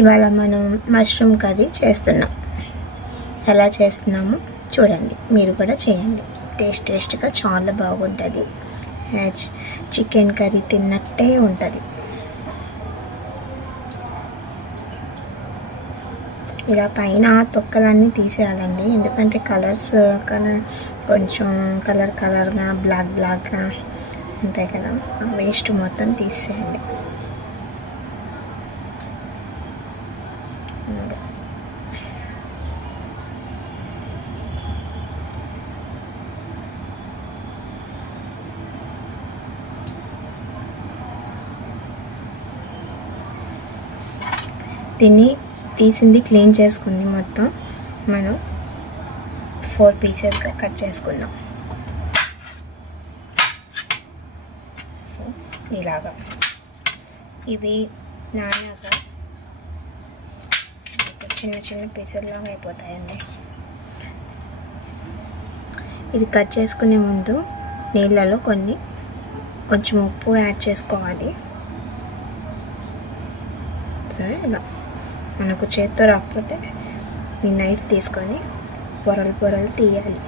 ఇవాళ మనం mushroom curry చేస్తున్నాం. ఎలా చేస్తున్నామో చూడండి, మీరు కూడా చేయండి. టేస్ట్గా చాలా బాగుంటుంది. చికెన్ కర్రీ తిన్నట్టే ఉంటుంది. ఇలా పైన తొక్కలన్నీ తీసేయాలండి, ఎందుకంటే కలర్స్ కొంచెం కలర్గా బ్లాక్గా ఉంటాయి కదా, వేస్ట్ మొత్తం తీసేయండి. దీన్ని తీసింది క్లీన్ చేసుకుని మొత్తం మనం 4 పీసెస్గా కట్ చేసుకుందాం. సో ఇలాగా ఇవి నానాక చిన్న పీసుల్లాగా అయిపోతాయండి. ఇది కట్ చేసుకునే ముందు నీళ్ళలో కొంచెం ఉప్పు యాడ్ చేసుకోవాలి. సరే, ఇలా మనకు చేత్తో రాకపోతే ఈ నైఫ్ తీసుకొని పొరలు తీయాలి.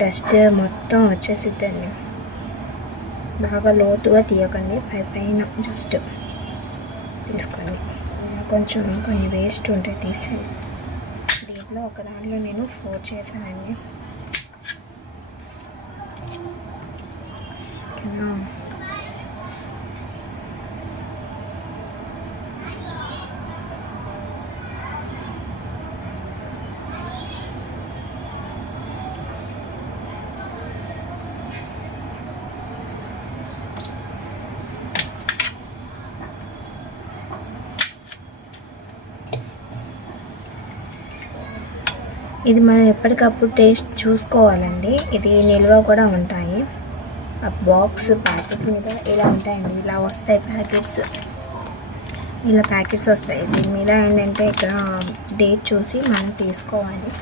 డస్ట్ మొత్తం వచ్చేసిద్దండి. బాగా లోతుగా తీయకండి, పైన జస్ట్ తీసుకొని కొన్ని వేస్ట్ ఉంటే తీసేయండి. దీంట్లో ఒక దాంట్లో నేను 4 చేశానండి. ఇది మనం ఎప్పటికప్పుడు టేస్ట్ చూసుకోవాలండి. ఇది నిల్వ కూడా ఉంటాయి. ఆ బాక్స్ ప్యాకెట్ మీద ఇలా ఉంటాయండి, ఇలా వస్తాయి ప్యాకెట్స్ వస్తాయి. దీని మీద ఏంటంటే ఇక్కడ డేట్ చూసి మనం తీసుకోవాలి,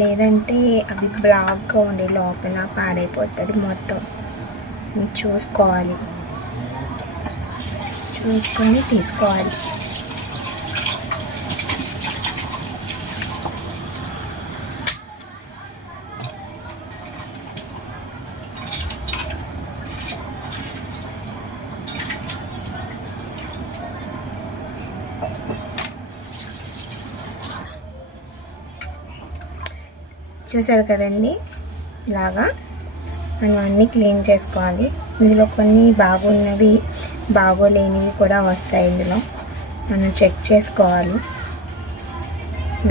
లేదంటే అవి బ్లాక్గా ఉండి లోపల పాడైపోతుంది. మొత్తం చూసుకొని తీసుకోవాలి. చూసారు కదండి, ఇలాగా మనం అన్నీ క్లీన్ చేసుకోవాలి. ఇందులో కొన్ని బాగున్నవి బాగోలేనివి కూడా వస్తాయి. ఇందులో మనం చెక్ చేసుకోవాలి.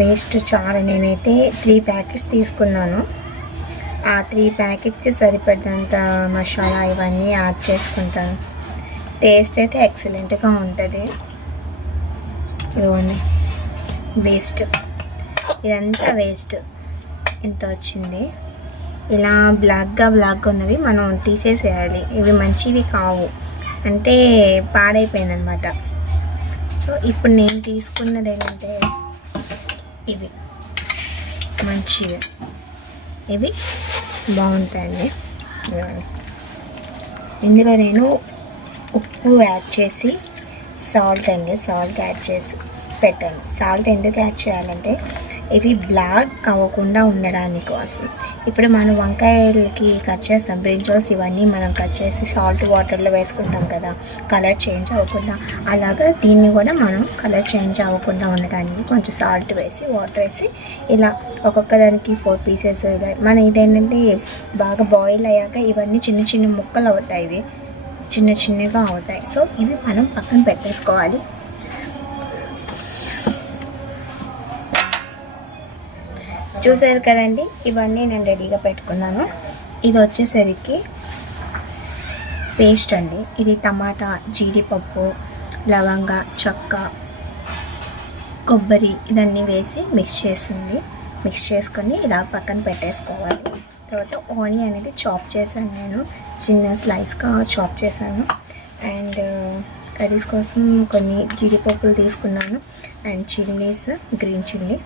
వేస్ట్ చాలా, నేనైతే 3 ప్యాకెట్స్ తీసుకున్నాను. ఆ 3 ప్యాకెట్స్కి సరిపడినంత మసాలా ఇవన్నీ యాడ్ చేసుకుంటాను. టేస్ట్ అయితే ఎక్సలెంట్గా ఉంటుంది. ఇదిగోండి, ఇదంతా వేస్ట్ ఎంత వచ్చింది. ఇలా బ్లాక్గా ఉన్నవి మనం తీసేసేయాలి. ఇవి మంచివి కావు, అంటే పాడైపోయిందనమాట. సో ఇప్పుడు నేను తీసుకున్నది ఏంటంటే ఇవి మంచివి, ఇవి బాగుంటాయండి. ఇందులో నేను ఉప్పు యాడ్ చేసి సాల్ట్ యాడ్ చేసి పెట్టాను. సాల్ట్ ఎందుకు యాడ్ చేయాలంటే ఇవి బ్లాక్ అవ్వకుండా ఉండడానికి కోసం. ఇప్పుడు మనం వంకాయలకి కట్ చేస్తాం, బ్రింజల్స్ ఇవన్నీ మనం కట్ చేసి సాల్ట్ వాటర్లో వేసుకుంటాం కదా, కలర్ చేంజ్ అవ్వకుండా. అలాగా దీన్ని కూడా మనం కలర్ చేంజ్ అవ్వకుండా ఉండడానికి కొంచెం సాల్ట్ వేసి వాటర్ వేసి ఇలా ఒక్కొక్క దానికి 4 పీసెస్. మన ఇదేంటంటే బాగా బాయిల్ అయ్యాక ఇవన్నీ చిన్న ముక్కలు అవుతాయి, ఇవి చిన్నగా అవుతాయి. సో ఇవి మనం పక్కన పెట్టేసుకోవాలి. చూసారు కదండి, ఇవన్నీ నేను రెడీగా పెట్టుకున్నాను. ఇది వచ్చేసరికి పేస్ట్ అండి. ఇది టమాటా, జీడిపప్పు, లవంగ, చెక్క, కొబ్బరి ఇదన్నీ వేసి మిక్స్ చేసుకొని ఇలా పక్కన పెట్టేసుకోవాలి. తర్వాత ఆనియన్ అనేది చాప్ చేశాను, నేను చిన్న స్లైస్గా చాప్ చేశాను. అండ్ కర్రీస్ కోసం కొన్ని జీడిపప్పులు తీసుకున్నాను. And chillies, green chilli,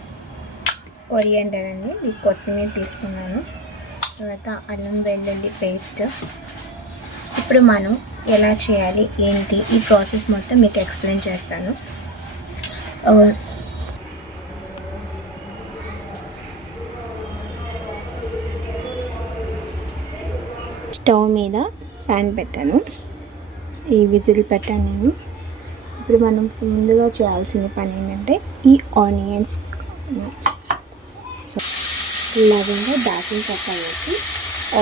coriander అండి, కొత్తిమీర తీసుకున్నాను. తర్వాత అల్లం వెల్లుల్లి పేస్ట్. ఇప్పుడు మనం ఎలా చేయాలి ఏంటి ఈ ప్రాసెస్ మొత్తం మీకు ఎక్స్ప్లెయిన్ చేస్తాను. స్టవ్ మీద ప్యాన్ పెట్టాను, ఈ విజిల్ పెట్టాను నేను. ఇప్పుడు మనం ముందుగా చేయాల్సిన పని ఏంటంటే ఈ ఆనియన్స్ సో లవంగా దాచిన చెక్క వేసి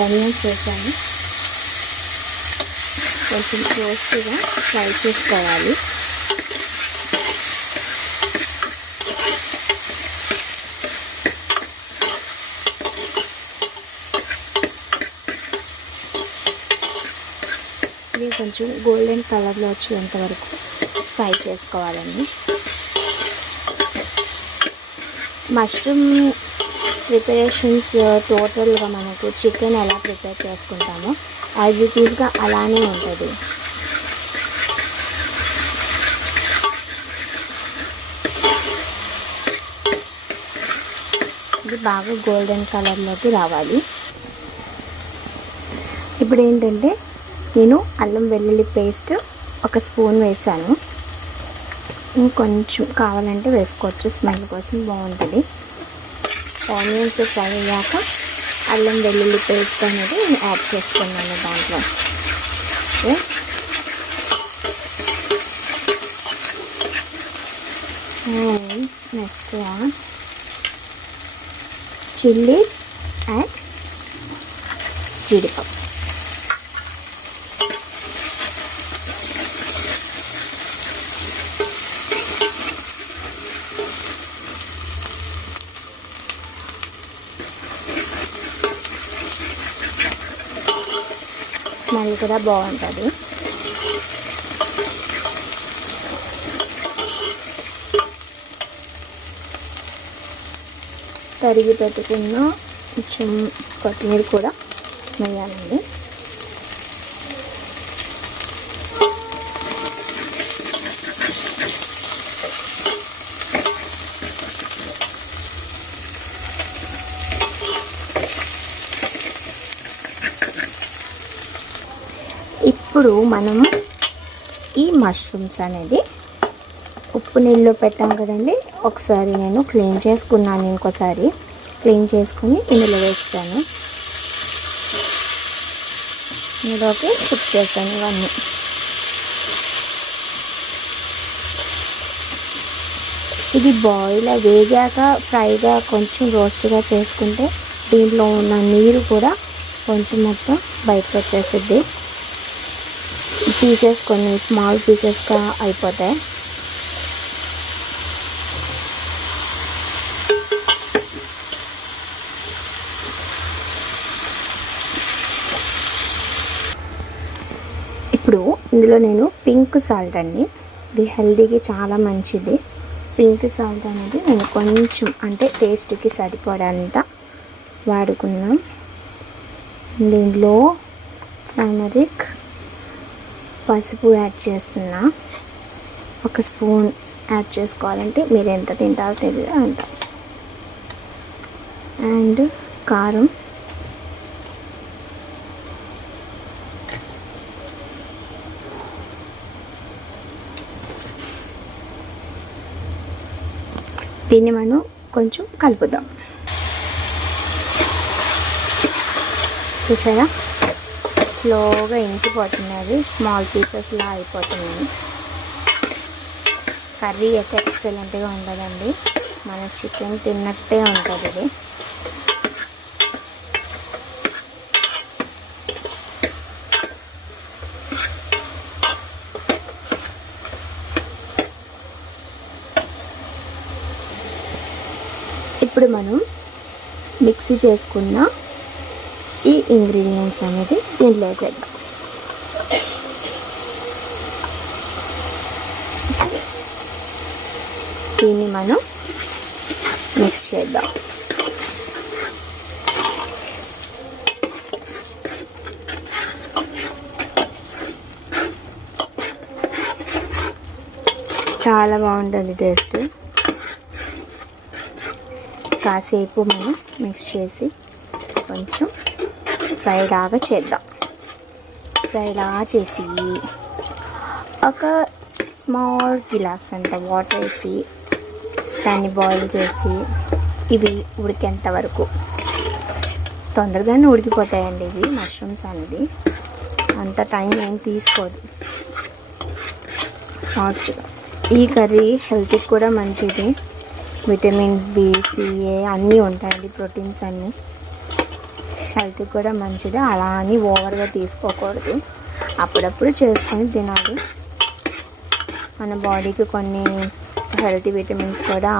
ఆనియన్స్ వేసాను, కొంచెం రోస్ట్గా ఫ్రై చేసుకోవాలి. ఇది కొంచెం గోల్డెన్ కలర్లో వచ్చేంత వరకు ఫ్రై చేసుకోవాలండి. మష్రూమ్ ప్రిపరేషన్స్ టోటల్గా మనకు చికెన్ ఎలా ప్రిపేర్ చేసుకుంటామో యాజ్ ఇట్ ఈస్గా అలానే ఉంటుంది. ఇది బాగా గోల్డెన్ కలర్లోకి రావాలి. ఇప్పుడు ఏంటంటే నేను అల్లం వెల్లుల్లి పేస్ట్ 1 స్పూన్ వేసాను, ఇంకొంచెం కావాలంటే వేసుకోవచ్చు, స్మెల్ కోసం బాగుంటుంది. ఆనియన్స్ ఫ్రై అయ్యాక అల్లం వెల్లుల్లి పేస్ట్ అనేది యాడ్ చేసుకున్నాను దాంట్లో. నెక్స్ట్ చిల్లీస్ అండ్ జీడిపప్పు. స్మెల్ కూడా బాగుంటుంది. తరిగి పెట్టుకున్న కొంచెం కొత్తిమీర కూడా వేయాలండి. ఇప్పుడు మనము ఈ మష్రూమ్స్ అనేది ఉప్పు నీళ్ళు పెట్టాం కదండి, ఒకసారి నేను క్లీన్ చేసుకున్నాను, ఇంకోసారి క్లీన్ చేసుకుని ఇందులో వేస్తాను. ఇందులోకి కుక్ చేశాను ఇవన్నీ. ఇది బాయిల్ వేగాక ఫ్రైగా కొంచెం రోస్ట్గా చేసుకుంటే దీంట్లో ఉన్న నీరు కూడా కొంచెం మొత్తం బయటకు వచ్చేసిద్ది. పీసెస్ కొన్ని స్మాల్ పీసెస్గా అయిపోతాయి. ఇప్పుడు ఇందులో నేను పింక్ సాల్ట్ అండి, ఇది హెల్తీకి చాలా మంచిది. పింక్ సాల్ట్ అనేది నేను కొంచెం అంటే టేస్ట్కి సరిపడంత వాడుకున్నాం. దీంట్లో టర్మరిక్ పసుపు యాడ్ చేస్తున్నా, 1 స్పూన్ యాడ్ చేసుకోవాలంటే మీరు ఎంత తింటారో తెలియదు అంత. అండ్ కారం, దీన్ని మనం కొంచెం కలుపుదాం. చూసారా స్లోగా ఇంకిపోతున్నది, స్మాల్ పీసెస్లా అయిపోతున్నాయి. కర్రీ అయితే ఎక్సలెంట్గా ఉంటుందండి, మన చికెన్ తిన్నట్టే ఉంటుంది ఇది. ఇప్పుడు మనం మిక్సీ చేసుకున్న ఈ ఇంగ్రీడియంట్స్ అనేది దీంట్లో వేసేద్దాం. దీన్ని మనం మిక్స్ చేద్దాం. చాలా బాగుంటుంది టేస్ట్. కాసేపు మనం మిక్స్ చేసి కొంచెం ఫ్రై లాగా చేద్దాం. ఫ్రై లాగా చేసి ఒక స్మాల్ గిలాస్ అంత వాటర్ వేసి దాన్ని బాయిల్ చేసి ఇవి ఉడికేంత వరకు తొందరగానే ఉడికిపోతాయండి. ఇవి మష్రూమ్స్ అనేది అంత టైం ఏం తీసుకోదు, ఫాస్ట్గా. ఈ కర్రీ హెల్త్కి కూడా మంచిది. విటమిన్స్ బి, సిఏ అన్నీ ఉంటాయండి, ప్రోటీన్స్ అన్నీ హెల్త్కి కూడా మంచిది. అలా అని ఓవర్గా తీసుకోకూడదు, అప్పుడప్పుడు చేసుకొని తినాలి. మన బాడీకి కొన్ని హెల్తీ విటమిన్స్ కూడా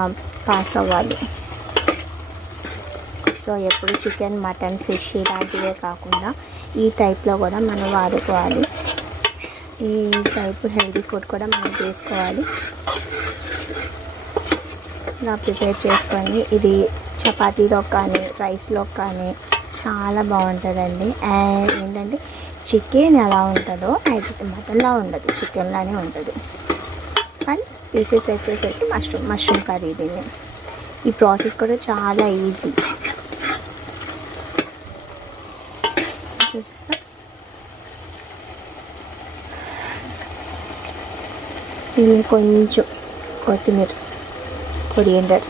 పాస్ అవ్వాలి. సో ఎప్పుడు చికెన్, మటన్, ఫిష్ ఇలాంటివే కాకుండా ఈ టైప్లో కూడా మనం వాడుకోవాలి. ఈ టైప్ హెల్తీ ఫుడ్ కూడా మనం తీసుకోవాలి. ఇలా ప్రిపేర్ చేసుకొని ఇది చపాతీలో కానీ రైస్లో కానీ చాలా బాగుంటుందండి. అండ్ ఏంటంటే చికెన్ ఎలా ఉంటుందో అయితే మటన్లా ఉండదు, చికెన్లానే ఉంటుంది. కానీ పీసెస్ వచ్చేసరికి మష్రూమ్ కర్రీ. దీన్ని ఈ ప్రాసెస్ కూడా చాలా ఈజీ. చూసారా, దీన్ని కొంచెం కొత్తిమీర, కొరియండర్,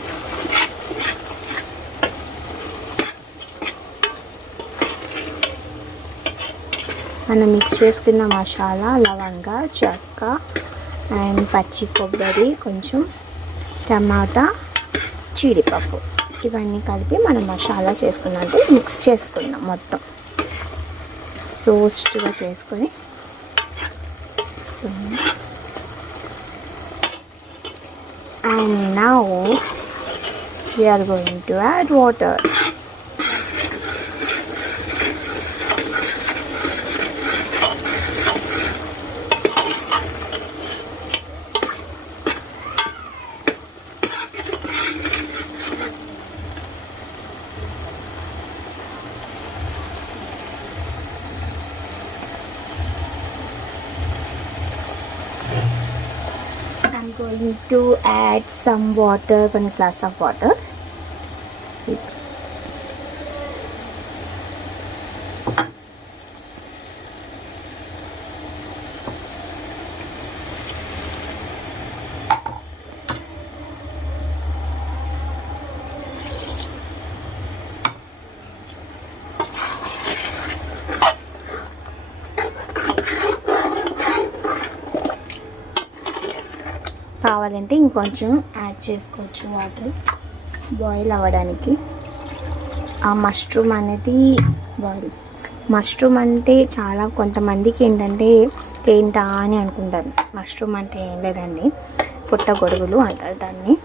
మనం మిక్స్ చేసుకున్న మసాలా, లవంగ, చెక్క అండ్ పచ్చి కొబ్బరి, కొంచెం టమాటా, జీడిపప్పు ఇవన్నీ కలిపి మనం మసాలా చేసుకున్నాం. అంటే మిక్స్ చేసుకున్నాం, మొత్తం రోస్ట్గా చేసుకొని and now we are going to add water. I'm going to add some water, 1 glass of water. కావాలంటే ఇంకొంచెం యాడ్ చేసుకోవచ్చు వాటర్ బాయిల్ అవ్వడానికి. ఆ మష్రూమ్ అనేది మష్రూమ్ అంటే చాలా కొంతమందికి ఏంటంటే ఏంటా అని అనుకుంటారు. మష్రూమ్ అంటే ఏం లేదండి, పుట్టగొడుగులు అంటారు దాన్ని.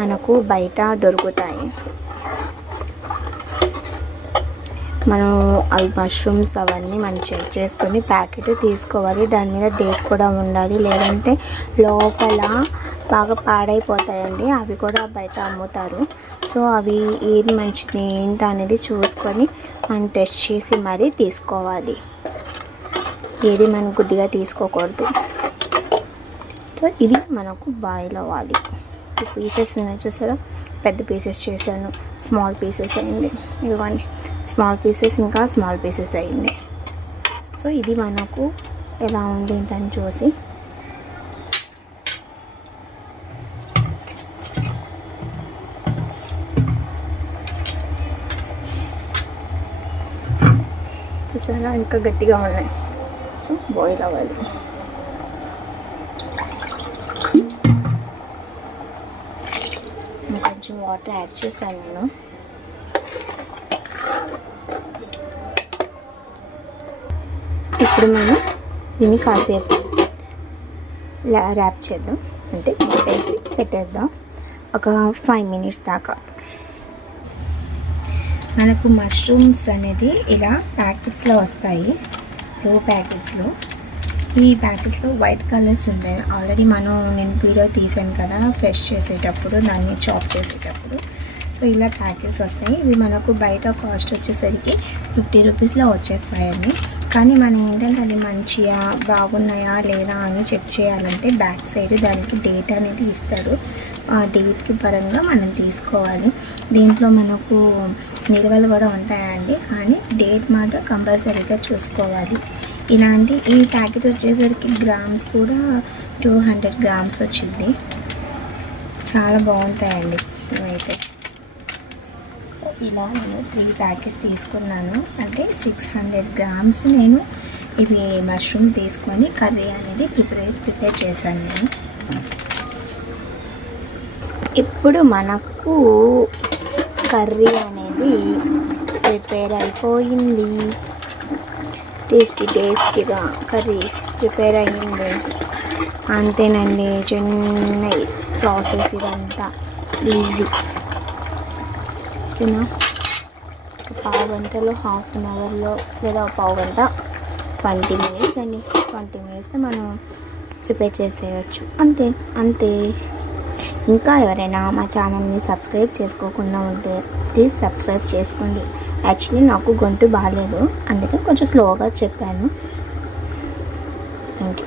మనకు బయట దొరుకుతాయి. మనం అవి మష్రూమ్స్ అవన్నీ మనం చెక్ చేసుకొని ప్యాకెట్ తీసుకోవాలి. దాని మీద డేట్ కూడా ఉండాలి, లేదంటే లోపల బాగా పాడైపోతాయండి. అవి కూడా బయట అమ్ముతారు. సో అవి ఏది మంచిది ఏంటి అనేది చూసుకొని మనం టెస్ట్ చేసి మరీ తీసుకోవాలి. ఏది మనం గుడ్డిగా తీసుకోకూడదు. సో ఇది మనకు బాయిల్ అవ్వాలి. ఈ పీసెస్ నేను చూసారా, పెద్ద పీసెస్ చేశాను, స్మాల్ పీసెస్ అయింది. ఇదిగోండి, స్మాల్ పీసెస్ ఇంకా స్మాల్ పీసెస్ అయింది. సో ఇది మనకు ఎలా ఉంది ఏంటని చూసి చూసారా, ఇంకా గట్టిగా ఉన్నాయి. సో బాయిల్ అవ్వాలి. కొంచెం వాటర్ యాడ్ చేశాను నేను. ఇప్పుడు మనం దీన్ని కాసేపు ర్యాప్ చేద్దాం, అంటే వేసి పెట్టేద్దాం ఒక 5 minutes దాకా. మనకు మష్రూమ్స్ అనేది ఇలా ప్యాకెట్స్లో వస్తాయి, ప్యాకెట్స్లో. ఈ ప్యాకెట్స్లో వైట్ కలర్స్ ఉంటాయి. ఆల్రెడీ నేను వీడియో తీసాను కదా ఫ్రెష్ చేసేటప్పుడు, దాన్ని చాప్ చేసేటప్పుడు. సో ఇలా ప్యాకెట్స్ వస్తాయి. ఇవి మనకు బయట కాస్ట్ వచ్చేసరికి 50 రూపీస్లో వచ్చేస్తాయండి. కానీ మనం ఏంటంటే అది మంచిగా బాగున్నాయా లేదా అని చెక్ చేయాలంటే బ్యాక్ సైడ్ దానికి డేట్ అనేది ఇస్తాడు. ఆ డేట్కి పరంగా మనం తీసుకోవాలి. దీంట్లో మనకు నిల్వలు కూడా ఉంటాయండి, కానీ డేట్ మాత్రం కంపల్సరీగా చూసుకోవాలి. ఇలాంటి ఈ ప్యాకెట్ వచ్చేసరికి గ్రామ్స్ కూడా 200 grams వచ్చింది. చాలా బాగుంటాయండి ఇవైతే. సో ఇలా నేను 3 ప్యాకెట్స్ తీసుకున్నాను, అంటే 600 గ్రామ్స్ నేను ఇవి మష్రూమ్ తీసుకొని కర్రీ అనేది ప్రిపేర్ చేశాను నేను. ఇప్పుడు మనకు కర్రీ అనేది ప్రిపేర్ అయిపోయింది. టేస్టీగా కర్రీస్ ప్రిపేర్ అయ్యింది. అంతేనండి, చిన్న ప్రాసెస్ ఇదంతా, ఈజీ. ఓకేనా, పావు గంటలో, హాఫ్ అన్ అవర్లో, లేదా పావు గంట, 20 మినిట్స్ అండి. 20 మినిట్స్లో మనం ప్రిపేర్ చేసేయచ్చు, అంతే. ఇంకా ఎవరైనా మా ఛానల్ని సబ్స్క్రైబ్ చేసుకోకుండా ఉంటే ప్లీజ్ సబ్స్క్రైబ్ చేసుకోండి. యాక్చువల్లీ నాకు గొంతు బాగాలేదు, అందుకే కొంచెం స్లోగా చెప్పాను. Thank you.